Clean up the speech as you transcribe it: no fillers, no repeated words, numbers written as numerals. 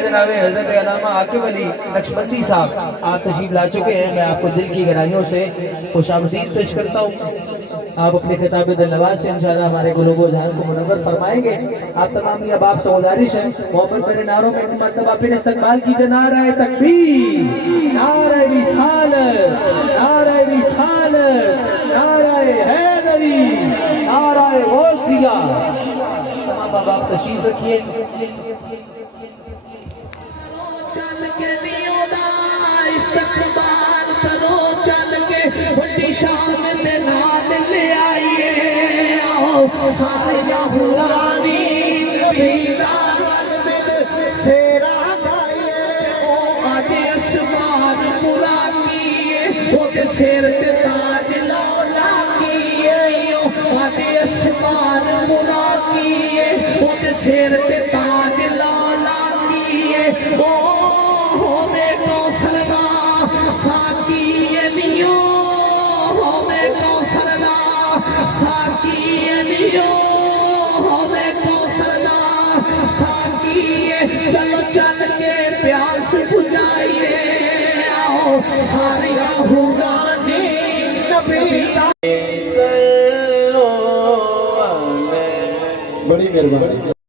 جناب حضرت علامہ عاقب علی نقشبندی صاحب آپ تشریف لا چکے ہیں. میں آپ کو دل کی گہرائیوں سے خوش آمدید پیش کرتا ہوں. آپ اپنے خطاب دل نواز سے انشاءاللہ ہمارے قلوب و ذہن کو منور فرمائیں گے. آپ تمام اب آپ سے گزارش ہے محبت کرے نعروں میں مرتبہ پھر استقبال کیجئے. نعرہ تکبیر، نعرہ رسالت، نعرہ رسالت، نعرہ حیدری، نعرہ غوثیہ. تمام اب آپ تشریف رکھیے. چل کے نیو دا استقبال کرو، چل کے بڑی شان دے نال لے آئیے. آؤ سارے حرانی نبی دا سیرا گائیے. او آج اسمان پورا کیے، او دے سیر تے تاج لولا کیے. او آج اسمان پورا کیے، او دے سیر تے تاج لولا کیے. او چلو چل کے پیاس بجھائیے. آؤ سارے حورانی نبی بڑی مہربانی.